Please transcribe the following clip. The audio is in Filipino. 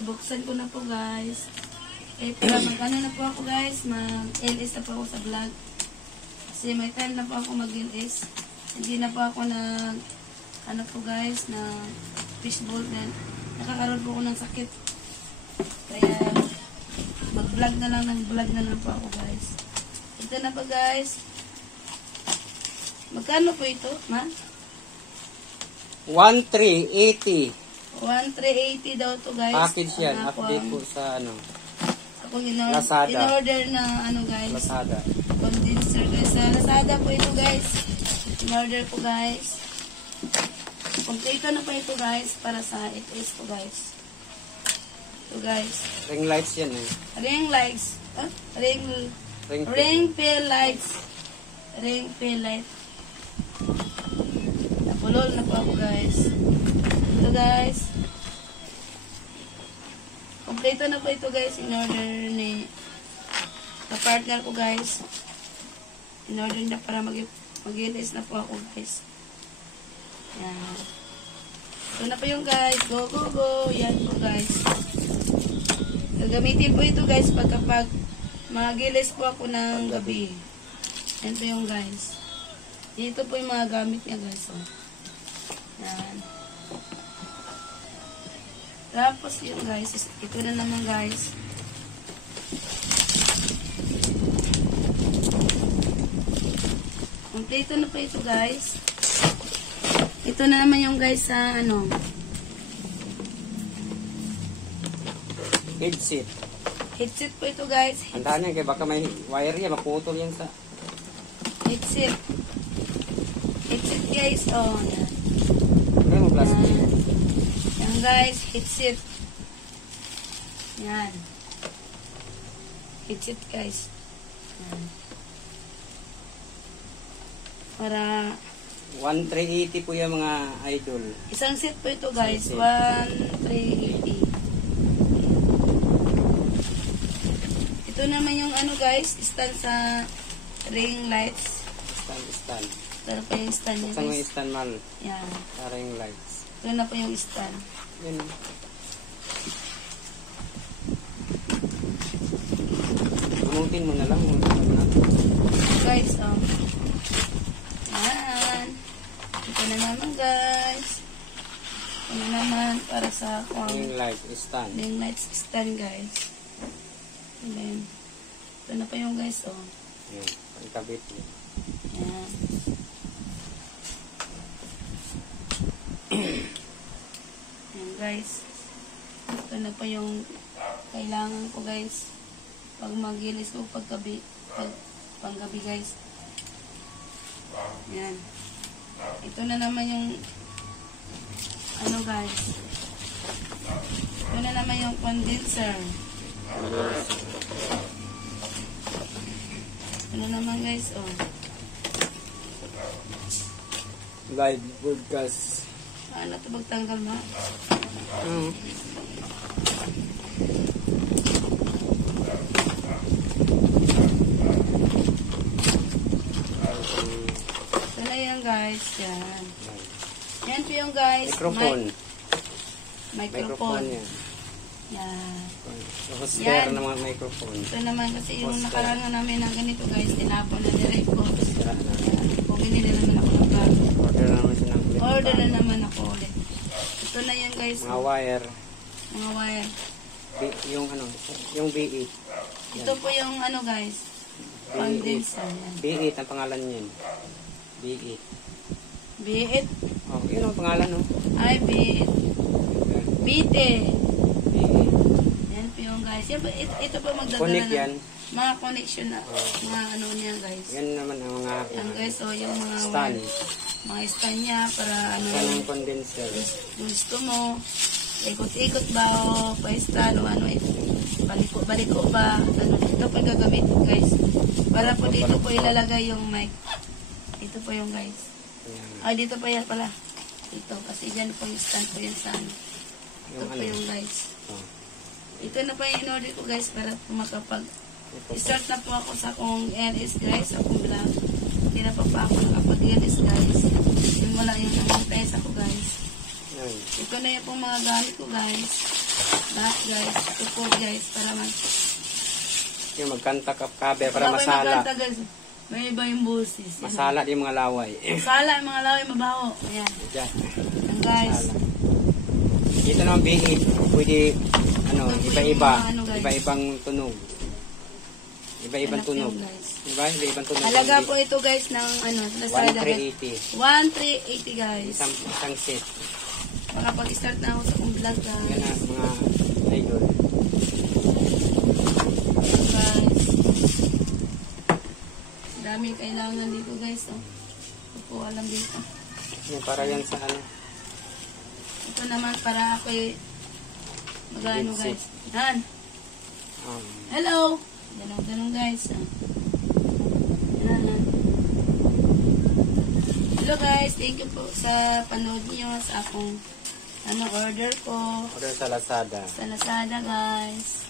Ibuksan ko na po guys. Eh, para mag-ano na po ako guys, mag-LS na po ako sa vlog. Kasi may time na po ako mag-LS. Hindi na po ako ano po guys, na fishbowl na. Nakakaroon po ako ng sakit. Kaya, mag-vlog na lang po ako guys. Ito na po guys. Magkano po ito, ma? 1,380. 1,380 daw to guys. Package yan. Update po sa ano. Akong Lazada. in-order na ano guys. Lazada. Condenser guys. Sa Lazada po ito guys. In-order po guys. Kompleto na po ito guys. Para sa FS po guys. Ito guys. Ring lights yan eh. Ring lights. Ring fill lights. Ring fill light. Napulol na po ako guys. Ito guys. Kompleto na po ito guys. In-order ni partner ko guys. In-order na para mag-ilis na po ako guys. Yan. Ito na po yung guys. Go, go, go. Yan po guys. Gagamitin po ito guys pagkapag mag-ilis po ako ng gabi. Yan po yung guys. Dito po yung mga gamit niya guys. Oh. Yan. Tapos yun guys, ito na naman guys. Kompleto na po ito guys. Ito na naman yung guys sa ano. Headset. Headset po ito guys. Handaan yan, kaya baka may wire yan, maputol yan sa... Headset. Headset guys. Oh, yan. Ano mo plastic? Yan guys, headset. Yan. Headset guys. Yan. Para 1,380 po yung mga idol. isang set po ito guys. 1,380. Ito naman yung ano guys, stand sa ring lights. Stand. Pero pa yung stand niya Buksan mo guys. yung stand mal. Yan. Para yung lights. Ito na po yung stand. Yan. Umutin mo na lang. Guys, yan. Ito na naman guys. Ito na naman para sa Yung light stand. ring lights stand guys. And then, ito na pa yung guys, oh. Yan. Pagkabit mo. Yan. Yan guys. Ito na pa yung kailangan ko guys. Pag magilis ko panggabi guys. Yan. Ito na naman yung ano guys. Ito na naman yung condenser. Ano naman guys, oh. Live broadcast. Paano ito magtanggal ma? Ito na yan guys, yan. Yan po yung guys. Microphone. Microphone. Yan. Yan. Hoster ng mga microphone. Ito naman kasi yung Poster. nakarangan namin ng ganito guys, tinapon na direct ko. Sira na. Kung binili naman ako ng bago. Order na naman siya ng clip. Order na naman ako ulit. Ito na yan guys. Mga wire. Mga wire. Yung ano, yung B8. Ito po yung ano guys. Condenser. Yan. B8 ang pangalan niyan. B8. B8. Oh, yun ang pangalan, no? Ay, B8. B8. B8. Yan po yung guys. Yan po, ito po magdadala Connect ng yan. mga connection na. Mga ano niya guys. Yan naman ang mga Yan guys, so yung mga stand. mga stand niya para ano. Yan ang condenser. Kung gusto mo, ikot-ikot ba o pa-stand o ano, baliko ba, ano, ito pa gagamitin guys. Para po dito po ilalagay yung mic. Ito po yung guys. Yan. Ay, dito pa yan pala. Ito, kasi dyan po yung stand po yan sa ano. Ito Yung po ano. yung guys. Oh. Ito na pa yung in-order ko guys para po makapag-start na po ako sa akong NS guys, akong vlog. Hindi na pa ako nakapag-NS guys. Yung wala yung namang pesa ko guys. Yan. Ito na yung pong mga gamit ko guys. Lahat guys. Support guys para Yung magkanta ka kabe para Baka masala. magkanta, guys. May iba yung boses. Yan. Masala yung mga laway. Masala yung mga laway mabaho. Ayan. Diyan. Yan guys. Masala. Dito naman bihit. Pwede, ano, Ito po iba-iba. yung mga ano, guys. Iba-ibang tunog. Iba-ibang Anak tunog. yun, guys. Diba? Iba-ibang tunog. Halaga po ito guys ng ano, Lazada guys. 1,380. 1,380 guys. Isang set. Makapag-start na ako sa kong vlog Yan guys. na, mga idol. Guys. Daming kailangan dito guys. Oh. Ito po alam dito. Yan, para yan sa ano. Ito naman para ako mag-ano guys. Yan. Hello! Ganun guys. Ah. Yan. Hello guys, thank you po sa panood niyo sa akong order ko Order sa Lazada. sa Lazada guys.